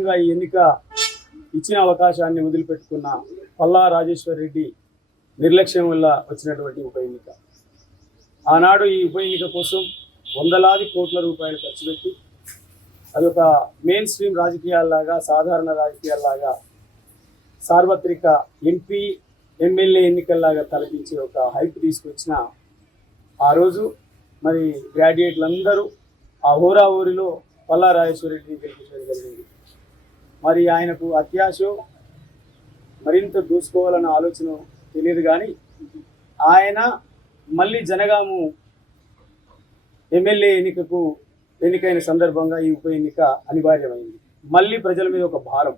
ముఖ్యంగా ఈ ఎన్నిక ఇచ్చిన అవకాశాన్ని వదిలిపెట్టుకున్న పల్లా రాజేశ్వర్ రెడ్డి నిర్లక్ష్యం వల్ల వచ్చినటువంటి ఉప ఎన్నిక. ఆనాడు ఈ ఉప ఎన్నిక కోసం వందలాది కోట్ల రూపాయలు ఖర్చు పెట్టి అది ఒక మెయిన్ స్ట్రీమ్ రాజకీయాల్లాగా సాధారణ రాజకీయాల్లాగా సార్వత్రిక ఎంపీ ఎమ్మెల్యే ఎన్నికల్లాగా తలపించి ఒక హైప్ తీసుకొచ్చిన ఆ రోజు మరి గ్రాడ్యుయేట్లందరూ ఆ హోరా ఊరిలో పల్లా రాజేశ్వరరెడ్డిని గెలిపించడం జరిగింది. మరి ఆయనకు అత్యాశో మరింత దూసుకోవాలన్న ఆలోచన తెలియదు కానీ ఆయన మళ్ళీ జనగాము ఎమ్మెల్యే ఎన్నికకు ఎన్నికైన సందర్భంగా ఈ ఉప ఎన్నిక అనివార్యమైంది. మళ్ళీ ప్రజల మీద ఒక భారం.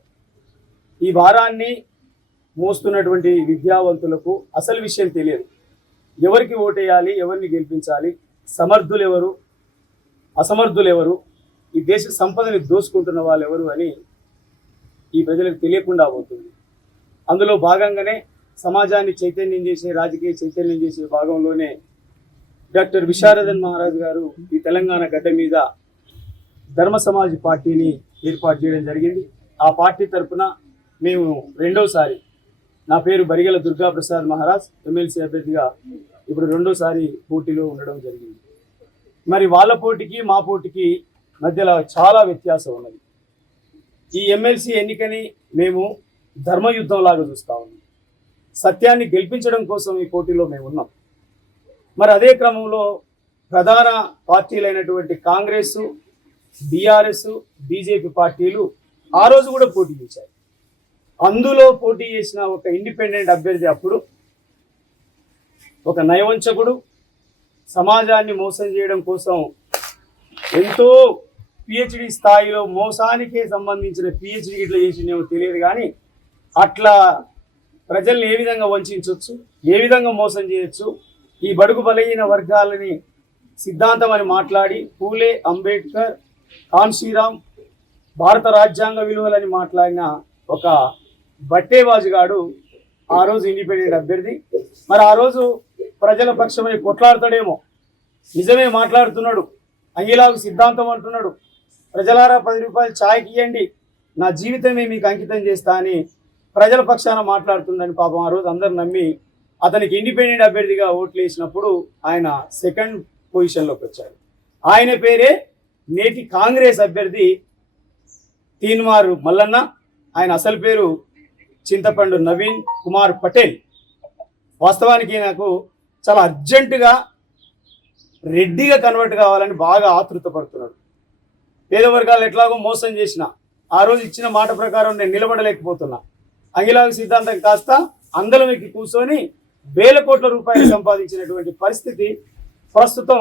ఈ భారాన్ని మోస్తున్నటువంటి విద్యావంతులకు అసలు విషయం తెలియదు. ఎవరికి ఓటేయాలి ఎవరిని గెలిపించాలి సమర్థులు ఎవరు అసమర్థులు ఎవరు ఈ దేశ సంపదని దోసుకుంటున్న వాళ్ళు ఎవరు అని ఈ ప్రజలకు తెలియకుండా పోతుంది. అందులో భాగంగానే సమాజాన్ని చైతన్యం చేసే రాజకీయ చైతన్యం చేసే భాగంలోనే డాక్టర్ విశారదన్ మహారాజ్ గారు ఈ తెలంగాణ గడ్డ మీద ధర్మ సమాజ్ పార్టీని ఏర్పాటు చేయడం జరిగింది. ఆ పార్టీ తరఫున మేము రెండోసారి నా పేరు బరిగెల దుర్గా ప్రసాద్ మహారాజ్ ఎమ్మెల్సీ అభ్యర్థిగా ఇప్పుడు రెండోసారి పోటీలో ఉండడం జరిగింది. మరి వాళ్ళ పోటీకి మా పోటీకి మధ్యలో చాలా వ్యత్యాసం ఉన్నది. ఈ ఎమ్మెల్సీ ఎన్నికని మేము ధర్మయుద్ధం లాగా చూస్తా ఉన్నాం. సత్యాన్ని గెలిపించడం కోసం ఈ పోటీలో మేము ఉన్నాం. మరి అదే క్రమంలో ప్రధాన పార్టీలైనటువంటి కాంగ్రెస్ బీఆర్ఎస్ బీజేపీ పార్టీలు ఆ రోజు కూడా పోటీ చేశాయి. అందులో పోటీ చేసిన ఒక ఇండిపెండెంట్ అభ్యర్థి అప్పుడు ఒక నయవంచకుడు సమాజాన్ని మోసం చేయడం కోసం ఎంతో పిహెచ్డి స్థాయిలో మోసానికే సంబంధించిన పిహెచ్డి ఇట్లా చేసిందేమో తెలియదు కానీ అట్లా ప్రజల్ని ఏ విధంగా వంచవచ్చు ఏ విధంగా మోసం చేయొచ్చు ఈ బడుగు బలహీన వర్గాలని సిద్ధాంతం అని మాట్లాడి పూలే అంబేద్కర్ కాన్శీరామ్ భారత రాజ్యాంగ విలువలని మాట్లాడిన ఒక బట్టేబాజుగాడు ఆ రోజు ఇండిపెండెంట్ అభ్యర్థి. మరి ఆ రోజు ప్రజల పక్షమై కొట్లాడతాడేమో. నిజమే మాట్లాడుతున్నాడు. అయ్యేలాగు సిద్ధాంతం అంటున్నాడు. ప్రజలారా పది రూపాయలు ఛాయ్కి ఇవ్వండి నా జీవితమే మీకు అంకితం చేస్తా అని ప్రజల పక్షాన మాట్లాడుతుందని పాపం ఆ రోజు అందరు నమ్మి అతనికి ఇండిపెండెంట్ అభ్యర్థిగా ఓట్లు వేసినప్పుడు ఆయన సెకండ్ పొజిషన్లోకి వచ్చారు. ఆయన పేరే నేటి కాంగ్రెస్ అభ్యర్థి తీన్మారు మల్లన్న ఆయన అసలు పేరు చింతపండు నవీన్ కుమార్ పటేల్. వాస్తవానికి నాకు చాలా అర్జెంటుగా రెడ్డిగా కన్వర్ట్ కావాలని బాగా ఆతృత పడుతున్నాడు. పేద వర్గాలు ఎట్లాగో మోసం చేసిన ఆ రోజు ఇచ్చిన మాట ప్రకారం నేను నిలబడలేకపోతున్నా. అంగిలాగు సిద్ధాంతం కాస్త అందరం ఎక్కి కూర్చొని వేల కోట్ల రూపాయలు సంపాదించినటువంటి పరిస్థితి ప్రస్తుతం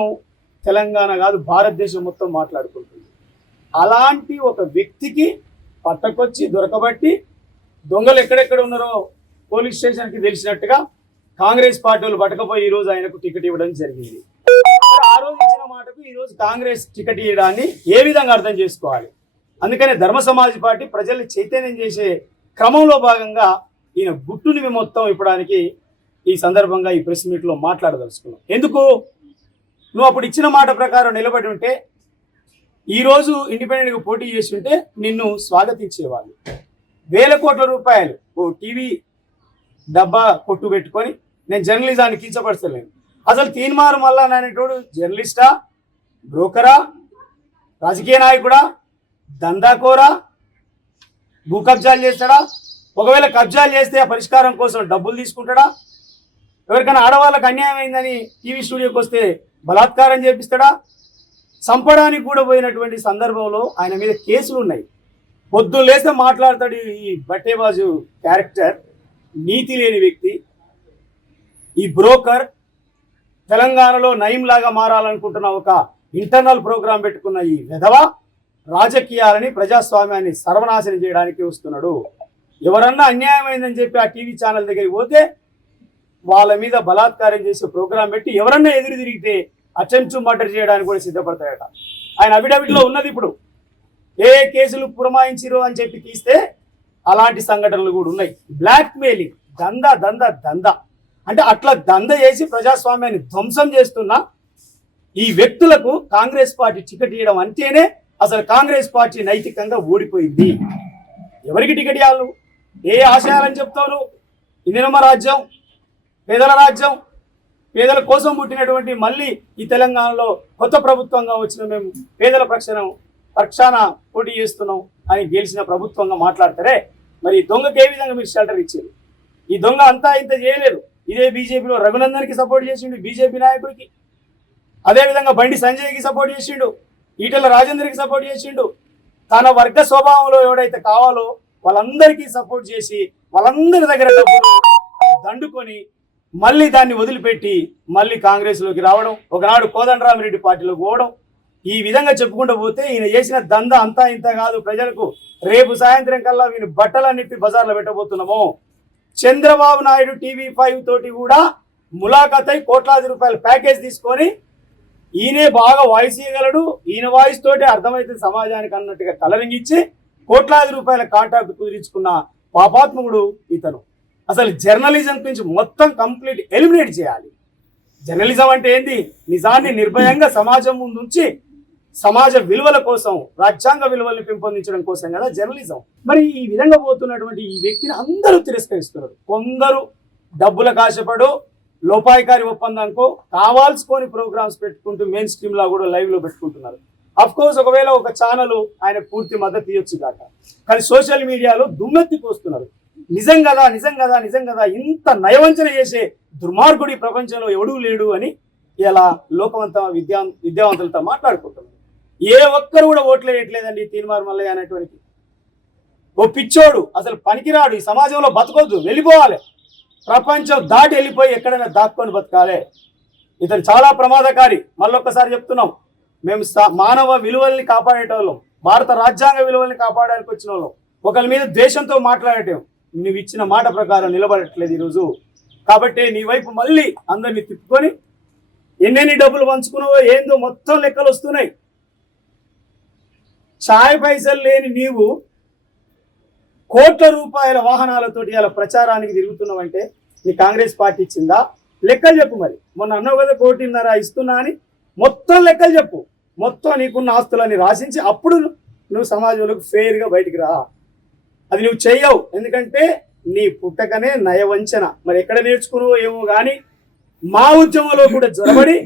తెలంగాణ కాదు భారతదేశం మొత్తం మాట్లాడుకుంటుంది. అలాంటి ఒక వ్యక్తికి పట్టకొచ్చి దొరకబట్టి దొంగలు ఎక్కడెక్కడ ఉన్నారో పోలీస్ స్టేషన్కి తెలిసినట్టుగా కాంగ్రెస్ పార్టీ వాళ్ళు పట్టకపోయి ఈ రోజు ఆయనకు టికెట్ ఇవ్వడం జరిగింది. మరి ఆ రోజు ఇచ్చిన మాటకు ఈ రోజు కాంగ్రెస్ టికెట్ ఇవ్వడాన్ని ఏ విధంగా అర్థం చేసుకోవాలి? అందుకనే ధర్మ సమాజ్ పార్టీ ప్రజల్ని చైతన్యం చేసే క్రమంలో భాగంగా ఈయన గుట్టుని మొత్తం ఇప్పడానికి ఈ సందర్భంగా ఈ ప్రెస్ మీట్లో మాట్లాడదలుచుకున్నాం. ఎందుకు? నువ్వు అప్పుడు ఇచ్చిన మాట ప్రకారం నిలబడి ఉంటే ఈరోజు ఇండిపెండెంట్గా పోటీ చేసి ఉంటే నిన్ను స్వాగతించేవాళ్ళు. వేల కోట్ల రూపాయలు ఓ టీవీ డబ్బా కొట్టు పెట్టుకొని నేను జర్నలిజాన్ని కించపరచలేను అసలు తీన్మారు మల్లా అనేటోడు జర్నలిస్టా బ్రోకరా రాజకీయ నాయకుడా దందాకోరా భూ కబ్జాలు చేస్తాడా? ఒకవేళ కబ్జాలు చేస్తే ఆ పరిష్కారం కోసం డబ్బులు తీసుకుంటాడా? ఎవరికైనా ఆడవాళ్ళకి అన్యాయం అయిందని టీవీ స్టూడియోకి వస్తే బలాత్కారం చేపిస్తాడా? చంపడానికి కూడా పోయినటువంటి సందర్భంలో ఆయన మీద కేసులు ఉన్నాయి. పొద్దున్న లేస్తే మాట్లాడతాడు ఈ బట్టేబాజు క్యారెక్టర్ నీతి లేని వ్యక్తి. ఈ బ్రోకర్ తెలంగాణలో నయం లాగా మారాలనుకుంటున్న ఒక ఇంటర్నల్ ప్రోగ్రాం పెట్టుకున్న ఈ విధవ రాజకీయాలని ప్రజాస్వామ్యాన్ని సర్వనాశనం చేయడానికి వస్తున్నాడు. ఎవరన్నా అన్యాయమైందని చెప్పి ఆ టీవీ ఛానల్ దగ్గరికి పోతే వాళ్ళ మీద బలాత్కారం చేసే ప్రోగ్రాం పెట్టి ఎవరన్నా ఎదురు తిరిగితే అటెంప్ట్ మర్డర్ చేయడానికి కూడా సిద్ధపడతాయట ఆయన అఫిడవిట్లో ఉన్నది ఇప్పుడు. ఏ కేసులు పురమాయించిరో అని చెప్పి తీస్తే అలాంటి సంఘటనలు కూడా ఉన్నాయి. బ్లాక్ మెయిలింగ్ దంద దంద దంద. అంటే అట్లా దంద చేసి ప్రజాస్వామ్యాన్ని ధ్వంసం చేస్తున్న ఈ వ్యక్తులకు కాంగ్రెస్ పార్టీ టికెట్ ఇవ్వడం అంటేనే అసలు కాంగ్రెస్ పార్టీ నైతికంగా ఓడిపోయింది. ఎవరికి టికెట్ ఇవ్వాలి ఏ ఆశయాలని చెప్తావు ఇందినమ్మ రాజ్యం పేదల రాజ్యం పేదల కోసం పుట్టినటువంటి మళ్ళీ ఈ తెలంగాణలో కొత్త ప్రభుత్వంగా వచ్చిన మేము పేదల పక్షాన పక్షాన పోటీ చేస్తున్నాం అని గెలిచిన ప్రభుత్వంగా మాట్లాడతారే? మరి ఈ దొంగకు ఏ విధంగా మీరు షెల్టర్ ఇచ్చారు? ఈ దొంగ అంతా ఇంత చేయలేదు. ఇదే బీజేపీలో రఘునందన్కి సపోర్ట్ చేసిండు బీజేపీ నాయకుడికి. అదేవిధంగా బండి సంజయ్కి సపోర్ట్ చేసిండు ఈటల రాజేందర్కి సపోర్ట్ చేసిండు. తన వర్గ స్వభావంలో ఎవడైతే కావాలో వాళ్ళందరికీ సపోర్ట్ చేసి వాళ్ళందరి దగ్గర దండుకొని మళ్ళీ దాన్ని వదిలిపెట్టి మళ్ళీ కాంగ్రెస్లోకి రావడం ఒకనాడు కోదండరామిరెడ్డి పార్టీలో పోవడం ఈ విధంగా చెప్పుకుంటూ పోతే ఈయన చేసిన దంద అంతా ఇంత కాదు. ప్రజలకు రేపు సాయంత్రం కల్లా ఈయన బట్టలన్నిటి బజార్లో పెట్టబోతున్నాము. చంద్రబాబు నాయుడు టీవీ ఫైవ్ తోటి కూడా ములాఖత్ అయి కోట్లాది రూపాయల ప్యాకేజ్ తీసుకొని ఈయనే బాగా వాయిస్ ఇవ్వగలడు ఈయన వాయిస్ తోటి అర్థమైతే సమాజానికి అన్నట్టుగా కలరింగ్ ఇచ్చి కోట్లాది రూపాయల కాంట్రాక్ట్ కుదిరించుకున్న పాపాత్ముడు ఇతను. అసలు జర్నలిజం నుంచి మొత్తం కంప్లీట్ ఎలిమినేట్ చేయాలి. జర్నలిజం అంటే ఏంది? నిజాన్ని నిర్భయంగా సమాజం ముందు ఉంచి సమాజ విలువల కోసం రాజ్యాంగ విలువల్ని పెంపొందించడం కోసం కదా జర్నలిజం. మరి ఈ విధంగా పోతున్నటువంటి ఈ వ్యక్తిని అందరూ తిరస్కరిస్తున్నారు. కొందరు డబ్బుల కాశపడు లోపాయికారి ఒప్పందంకో కావాల్సుకొని ప్రోగ్రామ్స్ పెట్టుకుంటూ మెయిన్ స్ట్రీమ్ లా కూడా లైవ్లో పెట్టుకుంటున్నారు. అఫ్ కోర్స్ ఒకవేళ ఒక ఛానల్ ఆయన పూర్తి మద్దతు ఇవ్వచ్చు కాక కానీ సోషల్ మీడియాలో దుమ్మెత్తి పోస్తున్నారు. నిజం కదా నిజం కదా నిజం కదా ఇంత నయవంచన చేసే దుర్మార్గుడి ప్రపంచంలో ఎవడూ లేడు అని ఇలా లోకమంతా విద్యా విద్యావంతులతో మాట్లాడుకుంటున్నారు. ఏ ఒక్కరు కూడా ఓట్లు వేయట్లేదండి తీన్మార్ మల్లయ్య అనేటువంటి ఓ పిచ్చోడు అసలు పనికిరాడు ఈ సమాజంలో బతకొద్దు వెళ్ళిపోవాలి. ప్రపంచం దాటి వెళ్ళిపోయి ఎక్కడైనా దాక్కొని బతకాలి. ఇతను చాలా ప్రమాదకారి. మళ్ళొక్కసారి చెప్తున్నాం మేము స- మానవ విలువల్ని కాపాడేటోళ్ళం భారత రాజ్యాంగ విలువల్ని కాపాడడానికి వచ్చిన వాళ్ళం ఒకరి మీద ద్వేషంతో మాట్లాడటం నువ్వు ఇచ్చిన మాట ప్రకారం నిలబడట్లేదు ఈరోజు. కాబట్టి నీ వైపు మళ్ళీ అందరినీ తిప్పుకొని ఎన్నెన్ని డబ్బులు పంచుకున్నావో ఏందో మొత్తం లెక్కలు వస్తున్నాయి ఛాయ్ పైసలు లేని నీవు కోట్ల రూపాయల వాహనాలతోటి ఇలా ప్రచారానికి తిరుగుతున్నావంటే నీ కాంగ్రెస్ పార్టీ ఇచ్చిందా? లెక్కలు చెప్పు మరి. మొన్న అన్నావు కదా కోటిన్నర ఇస్తున్నా అని. మొత్తం లెక్కలు చెప్పు. మొత్తం నీకున్న ఆస్తులని రాసించి అప్పుడు నువ్వు సమాజంలోకి ఫెయిర్గా బయటికి రా. అది నువ్వు చెయ్యవు. ఎందుకంటే నీ పుట్టకనే నయవంచన. మరి ఎక్కడ నేర్చుకున్నావో ఏమో కానీ మా ఉద్యమంలో కూడా జొరబడి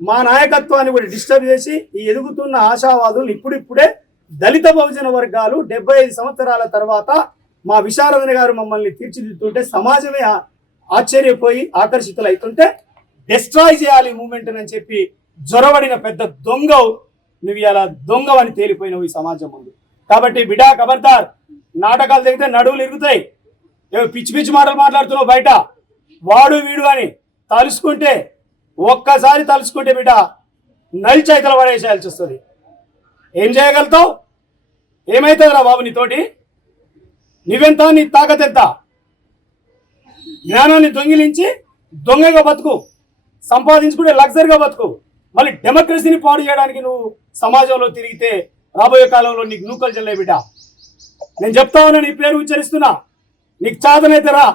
మా నాయకత్వాన్ని కూడా డిస్టర్బ్ చేసి ఈ ఎదుగుతున్న ఆశావాదులు ఇప్పుడిప్పుడే దళిత బహుజన వర్గాలు డెబ్బై ఐదు సంవత్సరాల తర్వాత మా విశారదన గారు మమ్మల్ని తీర్చిదిద్దుతుంటే సమాజమే ఆశ్చర్యపోయి ఆకర్షితులు అవుతుంటే డిస్ట్రాయ్ చేయాలి మూమెంట్ అని చెప్పి జొరబడిన పెద్ద దొంగవు నువ్వు ఇలా దొంగవని తేలిపోయినవు ఈ సమాజం ముందు. కాబట్టి బిడా ఖబర్దార్ నాటకాలు తెగితే నడువులు ఇరుగుతాయి. పిచ్చి పిచ్చి మాటలు మాట్లాడుతున్నావు బయట. వాడు వీడు అని తలుసుకుంటే ఒక్కసారి తలుచుకుంటే బిడ్డ నలిచైతలు పడేసేయాల్సి వస్తుంది. ఏం చేయగలుగుతావు? ఏమవుతుందిరా బాబు నీతోటి? నువ్వెంత నీ తాకత్ ఎంత? జ్ఞానాన్ని దొంగిలించి దొంగగా బతుకు సంపాదించుకుంటే లగ్జరీగా బతుకు మళ్ళీ డెమోక్రసీని పాడు చేయడానికి నువ్వు సమాజంలో తిరిగితే రాబోయే కాలంలో నీకు నూకలు చెల్లే బిడ్డ. నేను చెప్తా ఉన్నా నీ పేరు ఉచ్చరిస్తున్నా నీకు చాదనైతే రా.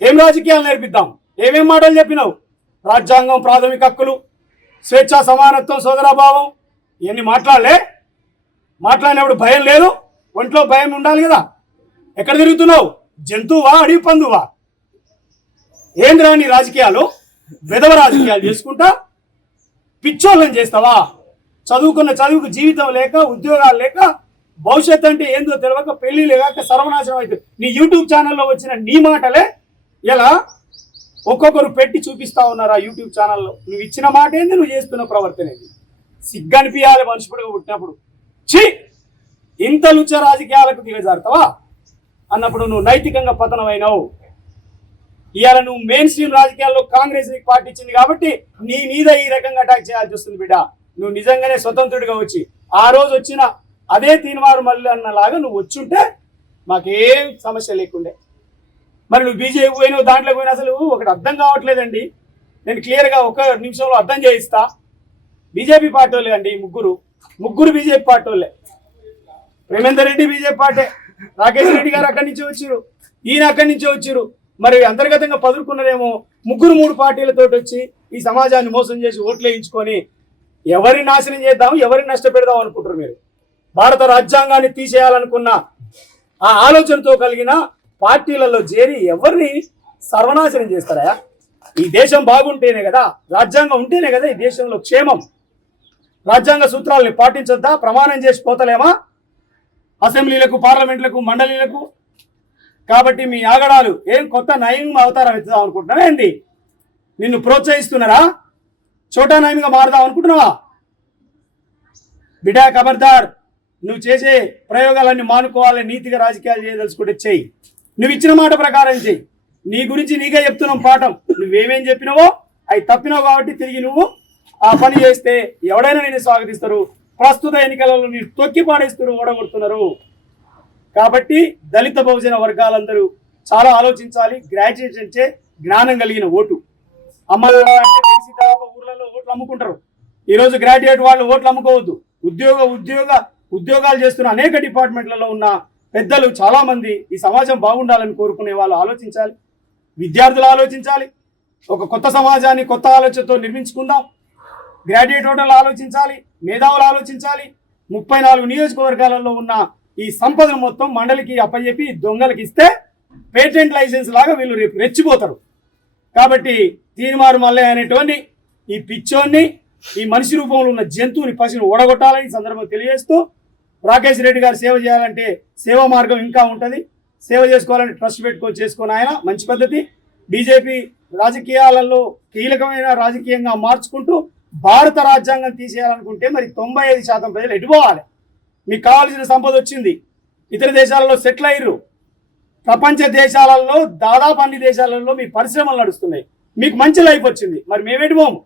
ఏం రాజకీయాలు నేర్పిద్దాం? ఏమేం మాటలు చెప్పినావు? రాజ్యాంగం ప్రాథమిక హక్కులు స్వేచ్ఛ సమానత్వం సోదరాభావం ఇవన్నీ మాట్లాడలే. మాట్లాడినప్పుడు భయం లేదు. ఒంట్లో భయం ఉండాలి కదా. ఎక్కడ తిరుగుతున్నావు? జంతువా అడవి పందువా ఏంద్రా నీ రాజకీయాలు? విధవ రాజకీయాలు చేసుకుంటా? పిచ్చోళ్ళని చేస్తావా? చదువుకున్న చదువుకు జీవితం లేక ఉద్యోగాలు లేక భవిష్యత్ అంటే ఏందో తెలియక పెళ్ళి లేక సర్వనాశనం అవుతుంది. నీ యూట్యూబ్ ఛానల్లో వచ్చిన నీ మాటలే ఇలా ఒక్కొక్కరు పెట్టి చూపిస్తా ఉన్నారు ఆ యూట్యూబ్ ఛానల్లో నువ్వు ఇచ్చిన మాట ఏంది? నువ్వు చేస్తున్న ప్రవర్తన ఏంది? సిగ్గనిపించాలి మనుషుడిగా పుట్టినప్పుడు. ఛీ! ఇంత లుచ్చ రాజకీయాలకు దిగజారుతావా? అన్నప్పుడు నువ్వు నైతికంగా పతనమైనావు. ఇవాళ నువ్వు మెయిన్ స్ట్రీమ్ రాజకీయాల్లో కాంగ్రెస్ నీకు పార్టీ ఇచ్చింది కాబట్టి నీ మీద ఈ రకంగా అటాక్ చేయాల్సి వస్తుంది బిడ్డ. నువ్వు నిజంగానే స్వతంత్రుడిగా వచ్చి ఆ రోజు వచ్చిన అదే తీన్మారు మళ్ళీ అన్నలాగా నువ్వు వచ్చుంటే మాకేం సమస్య లేకుండే. మరి నువ్వు బీజేపీ పోయినావు దాంట్లో పోయినా అసలు ఒకటి అర్థం కావట్లేదండి. నేను క్లియర్గా ఒక నిమిషంలో అర్థం చేయిస్తా. బీజేపీ పార్టీ వాళ్ళే అండి ముగ్గురు. ముగ్గురు బీజేపీ పార్టీ వాళ్ళే. Premender Reddy BJP party. Rakesh Reddy garu అక్కడి నుంచి వచ్చిరు ఈయన అక్కడి నుంచి వచ్చిరు మరి అంతర్గతంగా పదురుకున్నారేమో ముగ్గురు మూడు పార్టీలతో వచ్చి ఈ సమాజాన్ని మోసం చేసి ఓట్లు వేయించుకొని ఎవరిని నాశనం చేద్దాం ఎవరిని నష్టపెడదాం అనుకుంటారు మీరు? భారత రాజ్యాంగాన్ని తీసేయాలనుకున్న ఆ ఆలోచనతో కలిగిన పార్టీలలో చేరి ఎవరిని సర్వనాశనం చేస్తారా? ఈ దేశం బాగుంటేనే కదా రాజ్యాంగం ఉంటేనే కదా ఈ దేశంలో క్షేమం. రాజ్యాంగ సూత్రాలని పాటించొద్దా? ప్రమాణం చేసి పోతలేమా? అసెంబ్లీలకు పార్లమెంట్లకు మండలీలకు? కాబట్టి మీ ఆగడాలు ఏం కొత్త నయం అవతారం ఎత్తుదాం అనుకుంటున్నావా ఏంది? నిన్ను ప్రోత్సహిస్తున్నారా? చోటా నయంగా మారుదాం అనుకుంటున్నావా? బిడా ఖబర్దార్ నువ్వు చేసే ప్రయోగాలన్నీ మానుకోవాలి నీతిగా రాజకీయాలు చేయదలుచుకుంటే చెయ్యి. నువ్వు ఇచ్చిన మాట ప్రకారం చెయ్యి. నీ గురించి నీకే చెప్తున్నాం పాఠం. నువ్వేమేం చెప్పినావో అవి తప్పినావు కాబట్టి తిరిగి నువ్వు ఆ పని చేస్తే ఎవడైనా నేను స్వాగతిస్తారు. ప్రస్తుత ఎన్నికలలో మీరు తొక్కి పాడేస్తారు ఓడగొడుతున్నారు. కాబట్టి దళిత బహుజన వర్గాలందరూ చాలా ఆలోచించాలి గ్రాడ్యుయేషన్ చే జ్ఞానం కలిగిన ఓటు. అమ్మల అంటే ఊర్లలో ఓట్లు అమ్ముకుంటారు. ఈ రోజు గ్రాడ్యుయేట్ వాళ్ళు ఓట్లు అమ్ముకోవద్దు. ఉద్యోగ ఉద్యోగ ఉద్యోగాలు చేస్తున్న అనేక డిపార్ట్మెంట్లలో ఉన్న పెద్దలు చాలా మంది ఈ సమాజం బాగుండాలని కోరుకునే వాళ్ళు ఆలోచించాలి. విద్యార్థులు ఆలోచించాలి. ఒక కొత్త సమాజాన్ని కొత్త ఆలోచనతో నిర్మించుకుందాం. గ్రాడ్యుయేట్ ఓటర్లు ఆలోచించాలి. మేధావులు ఆలోచించాలి. ముప్పై నాలుగు నియోజకవర్గాలలో ఉన్న ఈ సంపదను మొత్తం మండలికి అప్పచెప్పి దొంగలకి ఇస్తే పేటెంట్ లైసెన్స్ లాగా వీళ్ళు రేపు రెచ్చిపోతారు. కాబట్టి తీర్మారు మల్లయ్య అనేటువంటి ఈ పిచ్చోన్ని ఈ మనిషి రూపంలో ఉన్న జంతువుని పసిని ఓడగొట్టాలని ఈ తెలియజేస్తూ రాకేష్ రెడ్డి గారు సేవ చేయాలంటే సేవా మార్గం ఇంకా ఉంటుంది. సేవ చేసుకోవాలని ట్రస్ట్ పెట్టుకొని చేసుకొని ఆయన మంచి పద్ధతి. బీజేపీ రాజకీయాలలో కీలకమైన రాజకీయంగా మార్చుకుంటూ భారత రాజ్యాంగం తీసేయాలనుకుంటే మరి తొంభై ఐదు శాతం ప్రజలు ఎటుపోవాలి? మీకు కావాల్సిన సంపద వచ్చింది. ఇతర దేశాలలో సెటిల్ అయ్యారు ప్రపంచ దేశాలలో దాదాపు అన్ని దేశాలలో మీ పరిశ్రమలు నడుస్తున్నాయి. మీకు మంచి లైఫ్ వచ్చింది. మరి మేమెటుపోము?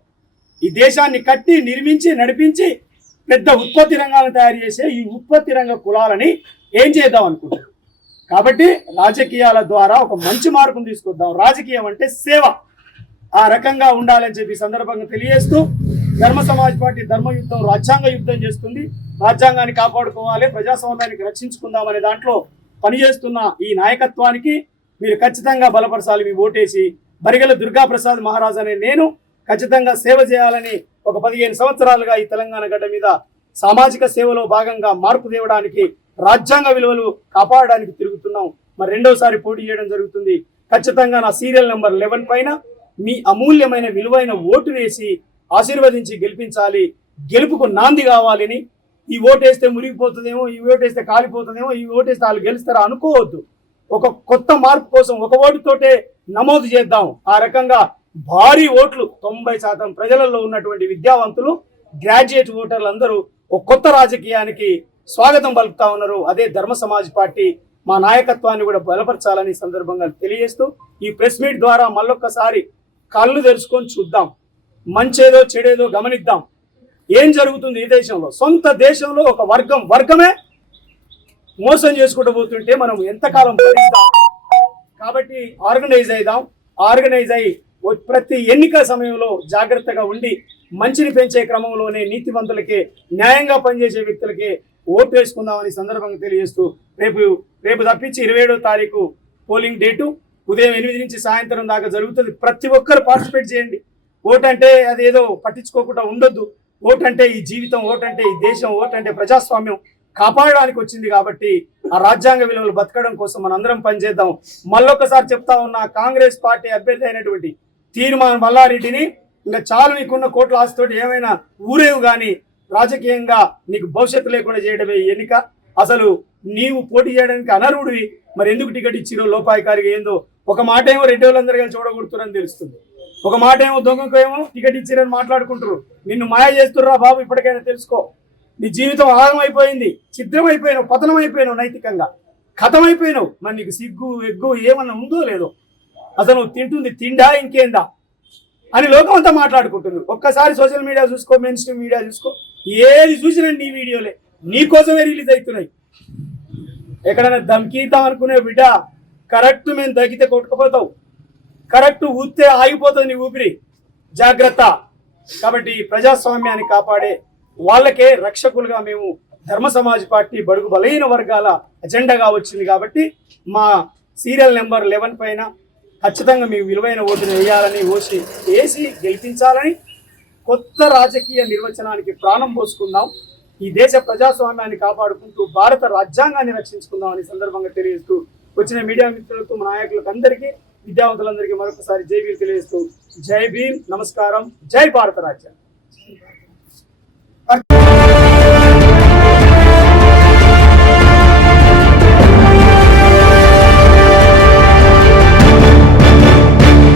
ఈ దేశాన్ని కట్టి నిర్మించి నడిపించి పెద్ద ఉత్పత్తి రంగాలను తయారు చేసే ఈ ఉత్పత్తి రంగ కులాలని ఏం చేద్దాం అనుకుంటారు కాబట్టి రాజకీయాల ద్వారా ఒక మంచి మార్పును తీసుకొద్దాం. రాజకీయం అంటే సేవ. ఆ రకంగా ఉండాలని చెప్పి ఈ సందర్భంగా తెలియజేస్తూ ధర్మ సమాజ్ పార్టీ ధర్మ యుద్ధం రాజ్యాంగ యుద్ధం చేస్తుంది. రాజ్యాంగాన్ని కాపాడుకోవాలి ప్రజాస్వామ్యానికి రక్షించుకుందాం అనే దాంట్లో పనిచేస్తున్న ఈ నాయకత్వానికి మీరు ఖచ్చితంగా బలపరచాలి. మీ ఓటేసి బరిగల దుర్గాప్రసాద్ మహారాజ్ అనే నేను ఖచ్చితంగా సేవ చేయాలని ఒక పదిహేను సంవత్సరాలుగా ఈ తెలంగాణ గడ్డ మీద సామాజిక సేవలో భాగంగా మార్పు తేవడానికి రాజ్యాంగ విలువలు కాపాడడానికి తిరుగుతున్నాం. మరి రెండోసారి పోటీ చేయడం జరుగుతుంది. ఖచ్చితంగా నా సీరియల్ నెంబర్ లెవెన్ పైన మీ అమూల్యమైన విలువైన ఓటు వేసి ఆశీర్వదించి గెలిపించాలి. గెలుపుకు నాంది కావాలని. ఈ ఓటేస్తే మురిగిపోతుందేమో ఈ ఓటేస్తే కాలిపోతుందేమో ఈ ఓటేస్తే వాళ్ళు గెలుస్తారా అనుకోవద్దు. ఒక కొత్త మార్పు కోసం ఒక ఓటుతోటే నమోదు చేద్దాం. ఆ రకంగా భారీ ఓట్లు తొంభై శాతం ప్రజలలో ఉన్నటువంటి విద్యావంతులు గ్రాడ్యుయేట్ ఓటర్లు అందరూ ఒక కొత్త రాజకీయానికి స్వాగతం పలుకుతా ఉన్నారు. అదే ధర్మ సమాజ్ పార్టీ మా నాయకత్వాన్ని కూడా బలపరచాలని సందర్భంగా తెలియజేస్తూ ఈ ప్రెస్ మీట్ ద్వారా మళ్ళొక్కసారి కళ్ళు తెరుచుకొని చూద్దాం. మంచేదో చెడేదో గమనిద్దాం. ఏం జరుగుతుంది ఈ దేశంలో? సొంత దేశంలో ఒక వర్గం వర్గమే మోసం చేసుకుంటూ పోతుంటే మనం ఎంతకాలం భరిస్తాం కాబట్టి ఆర్గనైజ్ అయిదాం. ఆర్గనైజ్ అయి ప్రతి ఎన్నిక సమయంలో జాగ్రత్తగా ఉండి మంచిని పెంచే క్రమంలోనే నీతివంతులకే న్యాయంగా పనిచేసే వ్యక్తులకే ఓటు వేసుకుందామని సందర్భంగా తెలియజేస్తూ రేపు రేపు తప్పించి ఇరవై ఏడో తారీఖు పోలింగ్ డేటు ఉదయం ఎనిమిది నుంచి సాయంత్రం దాకా జరుగుతుంది. ప్రతి ఒక్కరు పార్టిసిపేట్ చేయండి. ఓటు అంటే అదేదో పట్టించుకోకుండా ఉండొద్దు. ఓటు అంటే ఈ జీవితం ఓటు అంటే ఈ దేశం ఓటు అంటే ప్రజాస్వామ్యం కాపాడడానికి వచ్చింది కాబట్టి ఆ రాజ్యాంగ విలువలు బతకడం కోసం మనం అందరం పనిచేద్దాం. మళ్ళొకసారి చెప్తా ఉన్న కాంగ్రెస్ పార్టీ అభ్యర్థి అయినటువంటి తీర్మాన్ మల్లారెడ్డిని ఇంకా చాలు నీకున్న కోట్ల ఆస్తితోటి ఏమైనా ఊరేవు కానీ రాజకీయంగా నీకు భవిష్యత్తు లేకుండా చేయడమే ఎన్నిక. అసలు నీవు పోటీ చేయడానికి అనర్హుడివి. మరి ఎందుకు టికెట్ ఇచ్చిరో లోపాయకారిగా ఏందో ఒక మాట ఏమో రెడ్డి వాళ్ళందరూ కలిసి చూడగొడుతున్నారని తెలుస్తుంది. ఒక మాట ఏమో దొంగకు ఏమో టికెట్ ఇచ్చిరని మాట్లాడుకుంటారు నిన్ను మాయ చేస్తుర్రా బాబు ఇప్పటికైనా తెలుసుకో. నీ జీవితం ఆగం అయిపోయింది చిత్రం అయిపోయినావు పతనం అయిపోయినావు నైతికంగా. కథమైపోయినావు. మరి నీకు సిగ్గు ఎగ్గు ఏమన్నా ఉందో లేదో అసలు నువ్వు తింటుంది తిండా ఇంకేందా? అని లోకం అంతా మాట్లాడుకుంటుంది. ఒక్కసారి సోషల్ మీడియా చూసుకో మెయిన్ స్ట్రీమ్ మీడియా చూసుకో. ఏది చూసినా నీ వీడియోలే. నీ కోసమే రిలీజ్ అవుతున్నాయి. ఎక్కడైనా దమ్కీద్దాం అనుకునే బిడ్డ కరెక్ట్ మేము తగ్గితే కొట్టుకుపోతావు. కరెక్ట్ ఊతే ఆగిపోతుంది నీ ఊపిరి. జాగ్రత్త. కాబట్టి ప్రజాస్వామ్యాన్ని కాపాడే వాళ్ళకే రక్షకులుగా మేము ధర్మ సమాజ్ పార్టీ బడుగు బలహీన వర్గాల అజెండాగా వచ్చింది కాబట్టి మా సీరియల్ నెంబర్ లెవెన్ పైన ఖచ్చితంగా మీ విలువైన ఓటును వేయాలని ఓసి వేసి గెలిపించాలని కొత్త రాజకీయ నిర్వచనానికి ప్రాణం పోసుకుందాం. ఈ దేశ ప్రజాస్వామ్యాన్ని కాపాడుకుంటూ భారత రాజ్యాంగాన్ని రక్షించుకుందామని అనే సందర్భంగా తెలియజేస్తూ వచ్చిన మీడియా మిత్రులకు మా నాయకులకు అందరికీ విద్యావంతులందరికీ మరొకసారి జై భీమ్ తెలియజేస్తూ జై భీమ్. నమస్కారం. జై భారత రాజ్యాంగం.